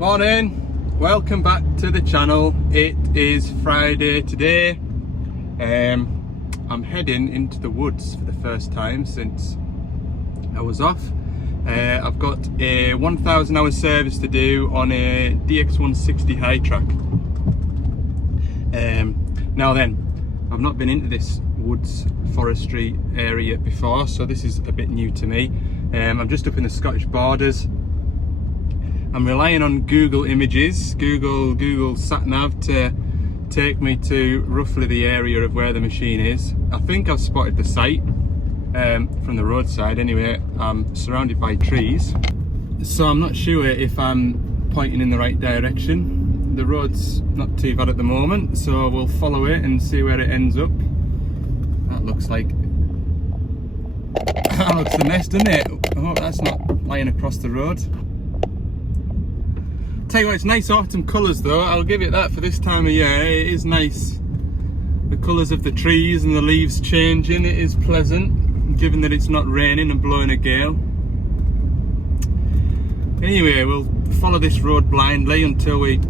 Morning, welcome back to the channel. It is Friday today. I'm heading into the woods for the first time since I was off. I've got a 1,000 hour service to do on a DX140 high track. Now then, I've not been into this woods forestry area before, so this is a bit new to me. I'm just up in the Scottish borders. I'm relying on Google Images, Google Sat Nav to take me to roughly the area of where the machine is. I think I've spotted the site from the roadside. Anyway, I'm surrounded by trees, so I'm not sure if I'm pointing in the right direction. The road's not too bad at the moment, so we'll follow it and see where it ends up. That looks the nest, doesn't it? I hope that's not lying across the road. Tell you what, it's nice autumn colours though, I'll give it that for this time of year. It is nice. The colours of the trees and the leaves changing, it is pleasant, given that it's not raining and blowing a gale. Anyway, we'll follow this road blindly until we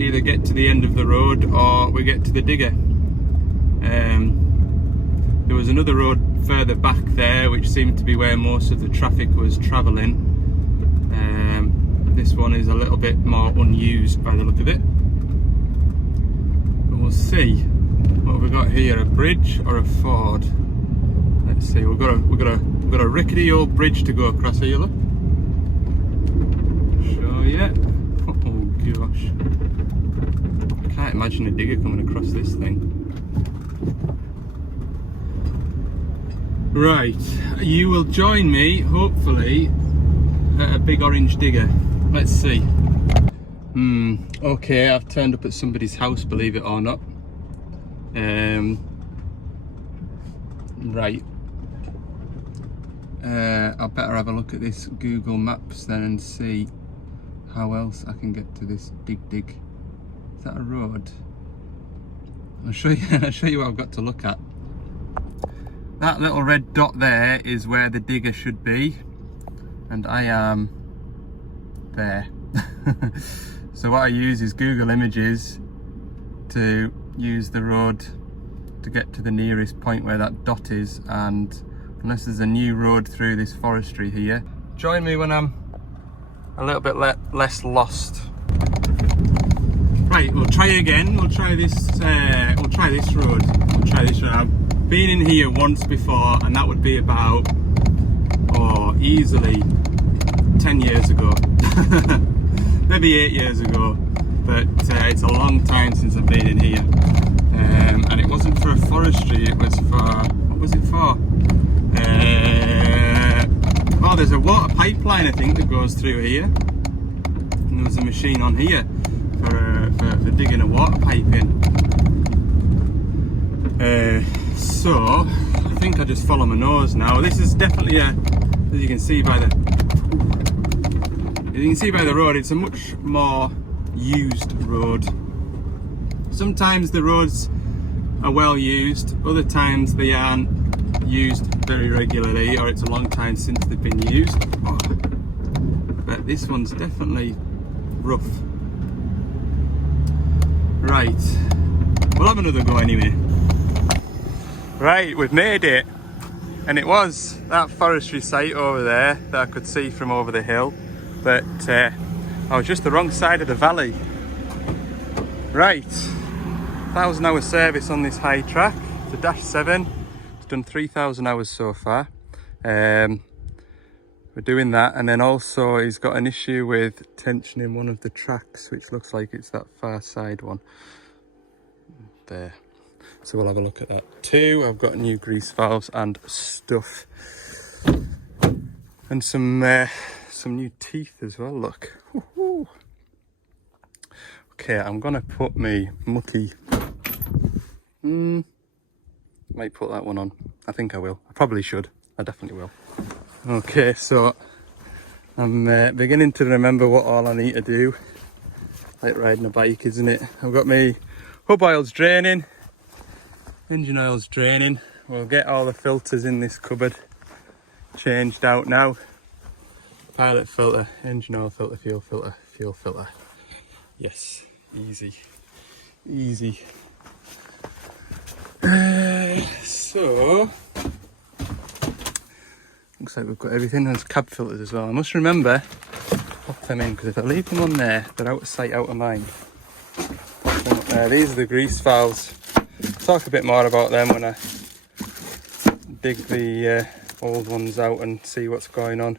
either get to the end of the road or we get to the digger. There was another road further back there which seemed to be where most of the traffic was travelling. This one is a little bit more unused by the look of it. But we'll see. What have we got here? A bridge or a ford? Let's see. We've got a rickety old bridge to go across here, look. Show ya. Oh gosh. I can't imagine a digger coming across this thing. Right, you will join me, hopefully, at a big orange digger. Let's see. Okay, I've turned up at somebody's house, believe it or not. Right. I better have a look at this Google Maps then and see how else I can get to this dig. Is that a road? I'll show you what I've got to look at. That little red dot there is where the digger should be, and I am there. So what I use is Google Images to use the road to get to the nearest point where that dot is, and unless there's a new road through this forestry here, join me when I'm a little bit less lost. Right, we'll try again. We'll try this road. I've been in here once before, and that would be about easily 10 years ago. Maybe 8 years ago, but it's a long time since I've been in here. And it wasn't for a forestry, it was for, what was it for? There's a water pipeline I think that goes through here, and there was a machine on here for digging a water pipe in. So I think I just follow my nose now. This is definitely as you can see by the road, it's a much more used road. Sometimes the roads are well used, other times they aren't used very regularly, or it's a long time since they've been used. But this one's definitely rough. Right, we'll have another go anyway. Right, we've made it, and it was that forestry site over there that I could see from over the hill, but I was just the wrong side of the valley. Right, 1,000 hour service on this high track. It's a -7. It's done 3,000 hours so far. We're doing that, and then also he's got an issue with tension in one of the tracks, which looks like it's that far side one there. So we'll have a look at that too. I've got new grease valves and stuff, and some new teeth as well. Look. Woo-hoo. Okay, I'm gonna put me mutty. Might put that one on. I think I will. I probably should. I definitely will. Okay, so I'm beginning to remember what all I need to do. Like riding a bike, isn't it? I've got my hub oils draining, engine oil's draining. We'll get all the filters in this cupboard changed out now. Pilot filter, engine oil filter, fuel filter, fuel filter. Yes, easy, easy. So, looks like we've got everything. There's cab filters as well. I must remember to pop them in, because if I leave them on there, they're out of sight, out of mind. These are the grease valves. Talk a bit more about them when I dig the old ones out and see what's going on,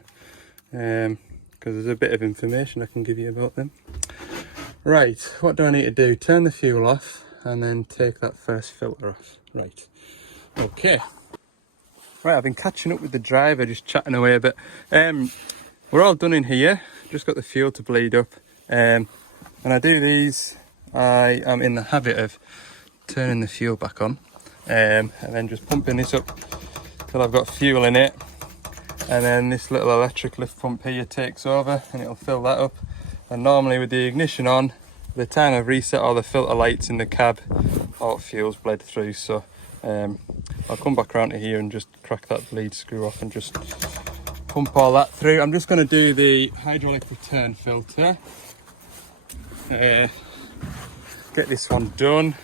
because there's a bit of information I can give you about them. Right, what do I need to do? Turn the fuel off and then take that first filter off. Right, okay. Right, I've been catching up with the driver, just chatting away a bit. We're all done in here, just got the fuel to bleed up. When I do these, I am in the habit of turning the fuel back on, and then just pumping this up till I've got fuel in it, and then this little electric lift pump here takes over and it'll fill that up. And normally with the ignition on, by the time I've reset all the filter lights in the cab, all fuel's bled through. So I'll come back around to here and just crack that bleed screw off and just pump all that through. I'm just going to do the hydraulic return filter, get this one done,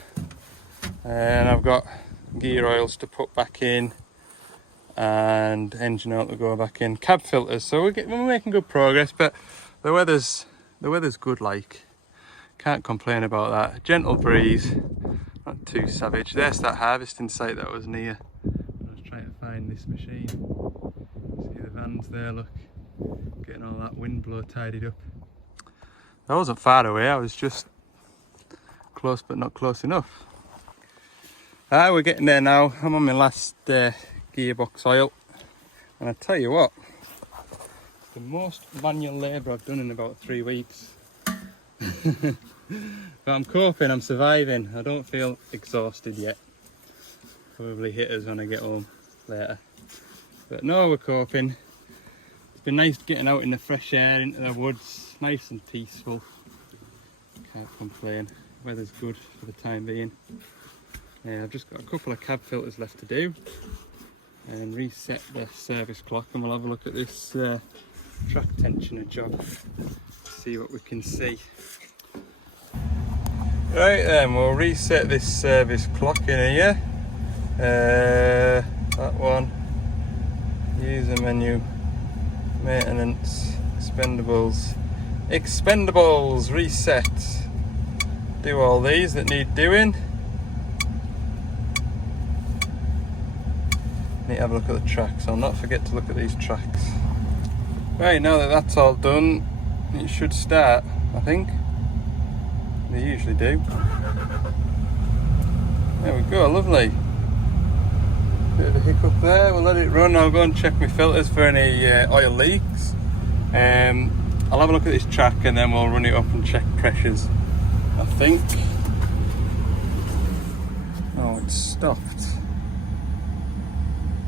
and I've got gear oils to put back in and engine oil to go back in, cab filters. So we're making good progress, but the weather's good, like, can't complain about that. Gentle breeze, not too savage. There's that harvesting site that was near. I was trying to find this machine. See the vans there, look, getting all that wind blow tidied up. I wasn't far away, I was just close but not close enough. We're getting there now. I'm on my last gearbox oil, and I tell you what, the most manual labour I've done in about 3 weeks. But I'm coping, I'm surviving. I don't feel exhausted yet. Probably hit us when I get home later. But no, we're coping. It's been nice getting out in the fresh air, into the woods, nice and peaceful. Can't complain. Weather's good for the time being. I've just got a couple of cab filters left to do and reset the service clock, and we'll have a look at this track tensioner job, see what we can see. Right then, we'll reset this service clock in here. That one, user menu, maintenance, expendables, reset. Do all these that need doing. Need to have a look at the tracks. I'll not forget to look at these tracks. Right, now that that's all done, it should start, I think. They usually do. There we go, lovely. Bit of a hiccup there, we'll let it run. I'll go and check my filters for any oil leaks. I'll have a look at this track and then we'll run it up and check pressures, I think. Oh, it's stopped.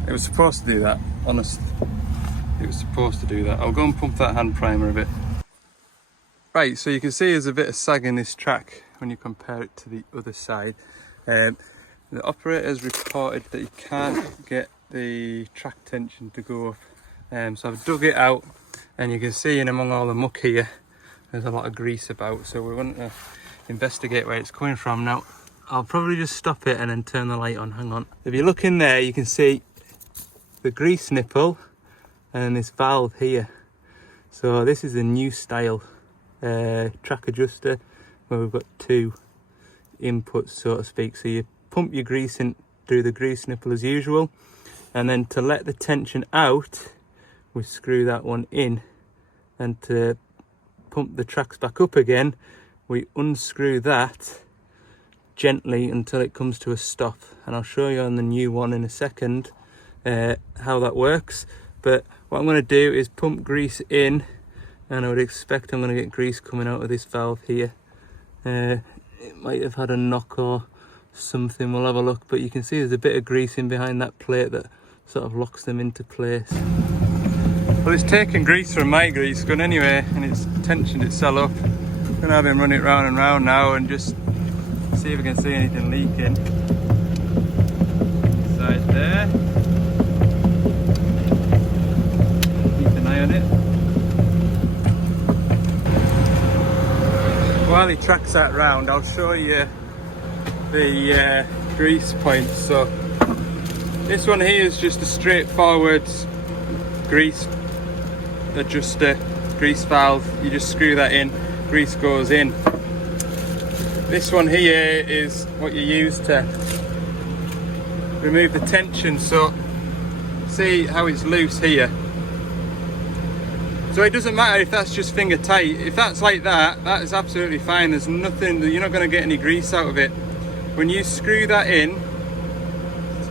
It was supposed to do that, honest. It was supposed to do that. I'll go and pump that hand primer a bit. Right, so you can see there's a bit of sag in this track when you compare it to the other side. The operator's reported that you can't get the track tension to go up. So I've dug it out, and you can see in among all the muck here, there's a lot of grease about. So we want to investigate where it's coming from. Now, I'll probably just stop it and then turn the light on. Hang on. If you look in there, you can see the grease nipple and this valve here. So this is a new style track adjuster where we've got two inputs, so to speak. So you pump your grease in through the grease nipple as usual, and then to let the tension out we screw that one in, and to pump the tracks back up again we unscrew that gently until it comes to a stop, and I'll show you on the new one in a second how that works. But what I'm going to do is pump grease in, and I would expect I'm going to get grease coming out of this valve here. It might have had a knock or something, we'll have a look, but you can see there's a bit of grease in behind that plate that sort of locks them into place. Well, it's taken grease from my grease gun anyway, and it's tensioned itself up. I'm going to have him run it round and round now and just see if we can see anything leaking. Inside there. Keep an eye on it. while he tracks that round, I'll show you the grease points. So this one here is just a straightforward grease adjuster, grease valve. You just screw that in, grease goes in. This one here is what you use to remove the tension. So see how it's loose here. So it doesn't matter if that's just finger tight. If that's like that, that is absolutely fine. There's nothing, you're not going to get any grease out of it. When you screw that in,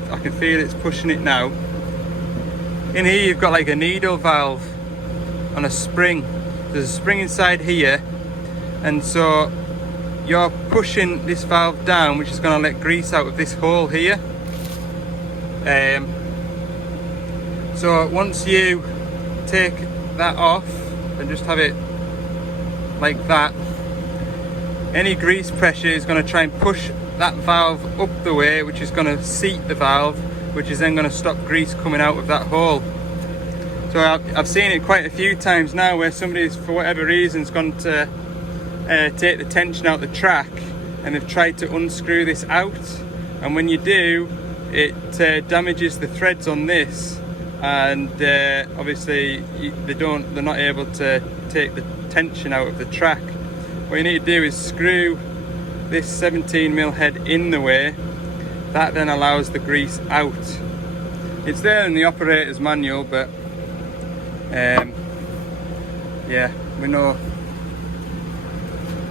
I can feel it's pushing it now. In here you've got like a needle valve on a spring. There's a spring inside here, and so you're pushing this valve down, which is going to let grease out of this hole here. So once you take that off and just have it like that, any grease pressure is going to try and push that valve up the way, which is going to seat the valve, which is then going to stop grease coming out of that hole. So I've seen it quite a few times now where somebody's, for whatever reason, has gone to take the tension out the track, and they've tried to unscrew this out, and when you do, it damages the threads on this, and obviously they're not able to take the tension out of the track. What you need to do is screw this 17mm head in the way. That then allows the grease out. It's there in the operator's manual, but yeah, we know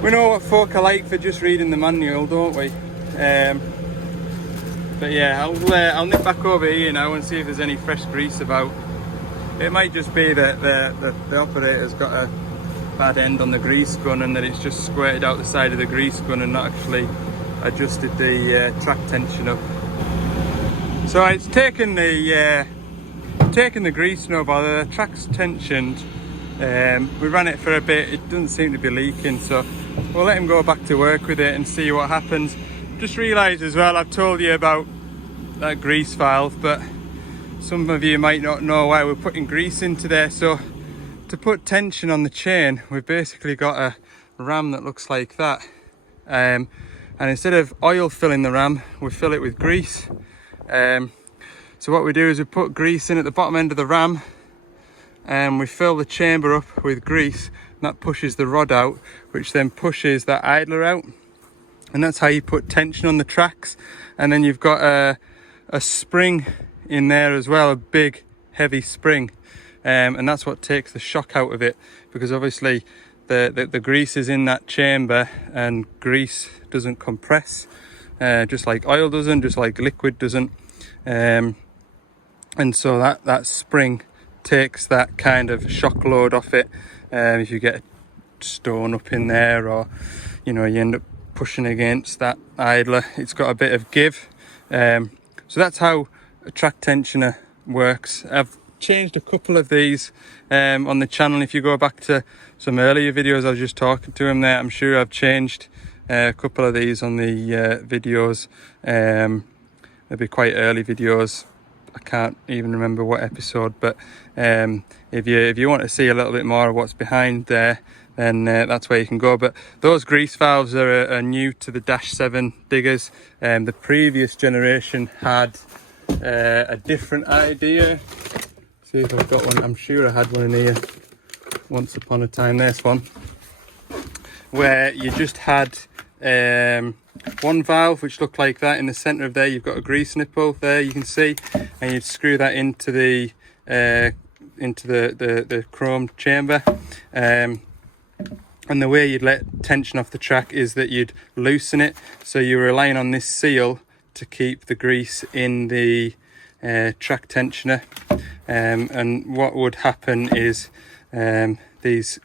what folk are like for just reading the manual, don't we? But yeah, I'll nip back over here now and see if there's any fresh grease about. It might just be that the operator's got a bad end on the grease gun, and that it's just squirted out the side of the grease gun and not actually adjusted the track tension up. So it's taken the grease knob out, the track's tensioned. We ran it for a bit, it doesn't seem to be leaking, so we'll let him go back to work with it and see what happens. Just realised as well, I've told you about that grease valve, but some of you might not know why we're putting grease into there. So to put tension on the chain, we've basically got a ram that looks like that, and instead of oil filling the ram, we fill it with grease. So what we do is we put grease in at the bottom end of the ram, and we fill the chamber up with grease, and that pushes the rod out, which then pushes that idler out, and that's how you put tension on the tracks. And then you've got a spring in there as well, a big heavy spring, and that's what takes the shock out of it, because obviously the grease is in that chamber, and grease doesn't compress, just like oil doesn't, just like liquid doesn't, and so that spring takes that kind of shock load off it. If you get a stone up in there, or you end up pushing against that idler, it's got a bit of give. So that's how a track tensioner works. I've changed a couple of these on the channel. If you go back to some earlier videos, I was just talking to him there, I'm sure I've changed a couple of these on the videos. They'll be quite early videos, I can't even remember what episode, but if you want to see a little bit more of what's behind there, then that's where you can go. But those grease valves are new to the Dash 7 diggers. The previous generation had a different idea. See if I've got one. I'm sure I had one in here once upon a time. There's one where you just had one valve which looked like that. In the center of there you've got a grease nipple there, you can see, and you'd screw that into the chrome chamber, and the way you'd let tension off the track is that you'd loosen it, so you're relying on this seal to keep the grease in the track tensioner. And what would happen is these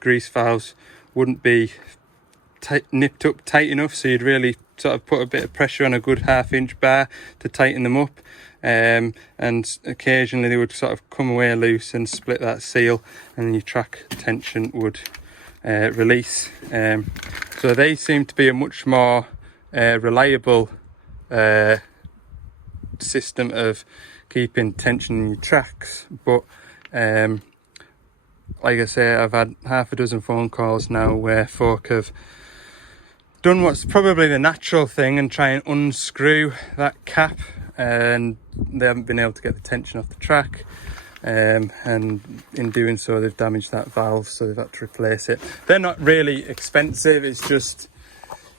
grease valves wouldn't be nipped up tight enough, so you'd really sort of put a bit of pressure on a good 1/2 inch bar to tighten them up, and occasionally they would sort of come away loose and split that seal, and your track tension would release. So they seem to be a much more reliable system of keeping tension in your tracks, but like I say, I've had half a dozen phone calls now where folk have done what's probably the natural thing and try and unscrew that cap, and they haven't been able to get the tension off the track, and in doing so they've damaged that valve, so they've had to replace it. They're not really expensive, it's just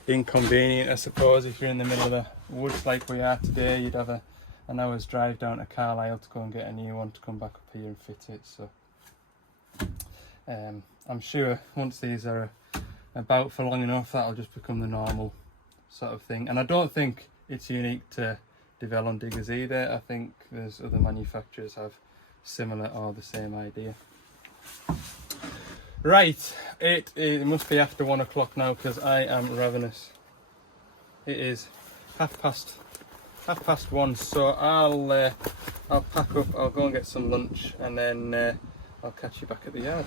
inconvenient, I suppose. If you're in the middle of the woods like we are today, you'd have an hour's drive down to Carlisle to go and get a new one to come back up here and fit it. So I'm sure once these are about for long enough, that'll just become the normal sort of thing. And I don't think it's unique to Devellon diggers either. I think there's other manufacturers have similar or the same idea. Right, it must be after 1 o'clock now because I am ravenous. It is half past 1, so I'll pack up, I'll go and get some lunch, and then I'll catch you back at the yard.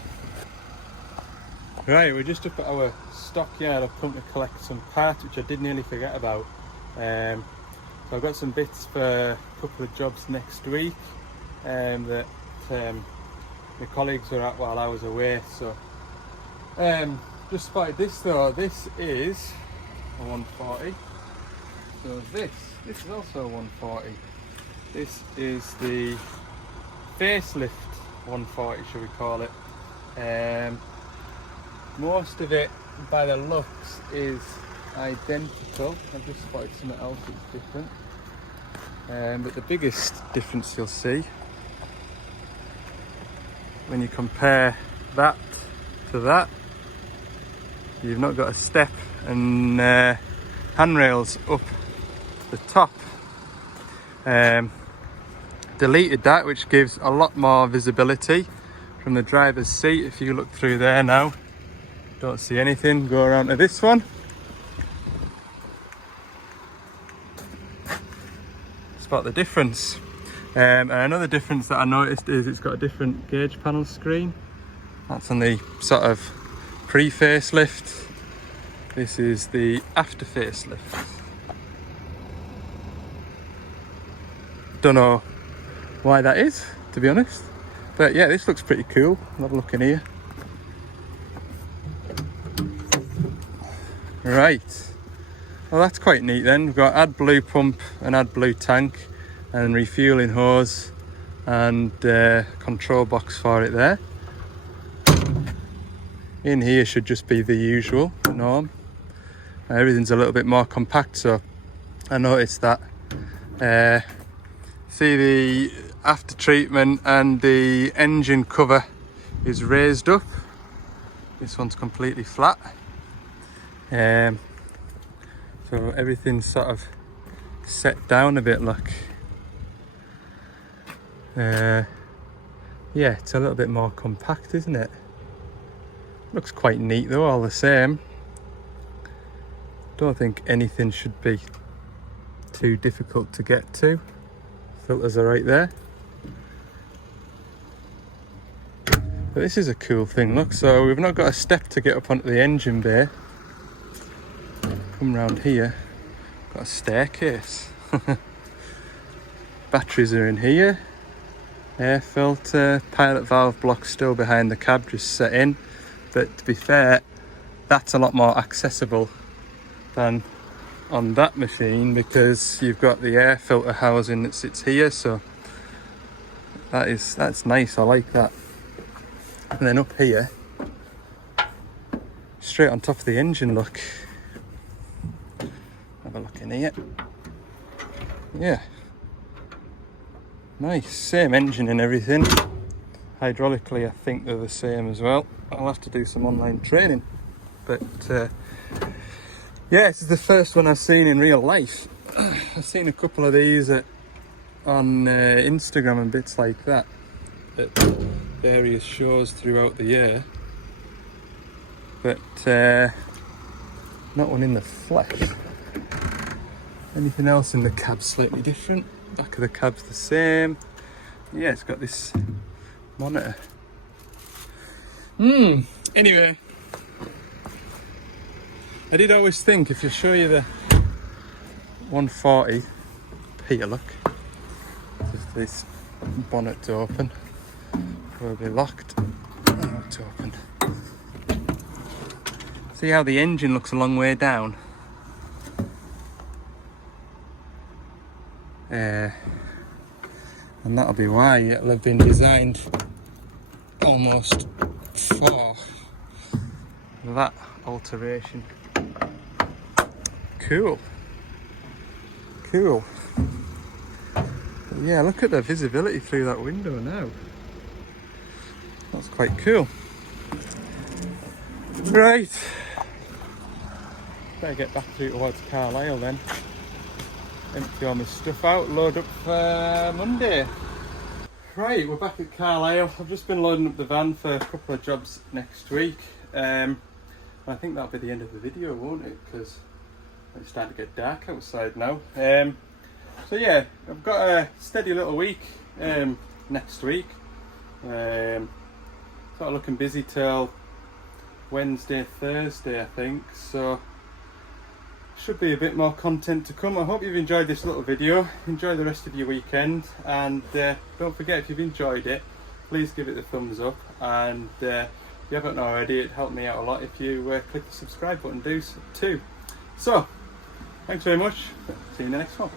Right, we're just up at our stockyard. I've come to collect some parts, which I did nearly forget about. So I've got some bits for a couple of jobs next week that my colleagues were at while I was away. So just spotted this though. This is a 140. So this is also a 140. This is the facelift 140, should we call it. Most of it, by the looks, is identical. I've just spotted something else that's different. But the biggest difference you'll see when you compare that to that, you've not got a step and handrails up the top. Deleted that, which gives a lot more visibility from the driver's seat. If you look through there now, don't see anything. Go around to this one. Spot the difference. And another difference that I noticed is it's got a different gauge panel screen. That's on the sort of pre-facelift. This is the after facelift. Don't know why that is, to be honest. But yeah, this looks pretty cool. I'll have a look in here. Right, well that's quite neat then. We've got AdBlue pump and AdBlue tank and refueling hose and control box for it there. In here should just be the usual norm. Everything's a little bit more compact, so I noticed that. See, the after treatment and the engine cover is raised up. This one's completely flat. So everything's sort of set down a bit, look. Yeah, it's a little bit more compact, isn't it? Looks quite neat though, all the same. Don't think anything should be too difficult to get to. Filters are right there. But this is a cool thing, look. So we've not got a step to get up onto the engine bay. Come round here, got a staircase. Batteries are in here. Air filter, pilot valve block still behind the cab, just set in. But to be fair, that's a lot more accessible than on that machine because you've got the air filter housing that sits here. So that's nice. I like that. And then up here, straight on top of the engine, look. Have a look in here. Yeah, nice, same engine and everything. Hydraulically I think they're the same as well. I'll have to do some online training, but yeah, this is the first one I've seen in real life. I've seen a couple of these on Instagram and bits like that at various shows throughout the year, but not one in the flesh. Anything else in the cab slightly different? Back of the cab's the same. Yeah, it's got this monitor. Anyway, I did always think if you show you the 140, here look, just this bonnet to open, probably locked. I'll See how the engine looks a long way down? And that'll be why it'll have been designed almost for that alteration. Cool. Cool. Yeah, look at the visibility through that window now. That's quite cool. Right. Better get back through towards Carlisle then. Empty all my stuff out, load up for Monday. Right, we're back at Carlisle. I've just been loading up the van for a couple of jobs next week. I think that'll be the end of the video, won't it? Because it's starting to get dark outside now. So yeah, I've got a steady little week next week. Sort of looking busy till Wednesday, Thursday, I think. So should be a bit more content to come. I hope you've enjoyed this little video. Enjoy the rest of your weekend, and don't forget, if you've enjoyed it, please give it a thumbs up, and if you haven't already, it'd help me out a lot if you click the subscribe button too. So thanks very much. See you in the next one.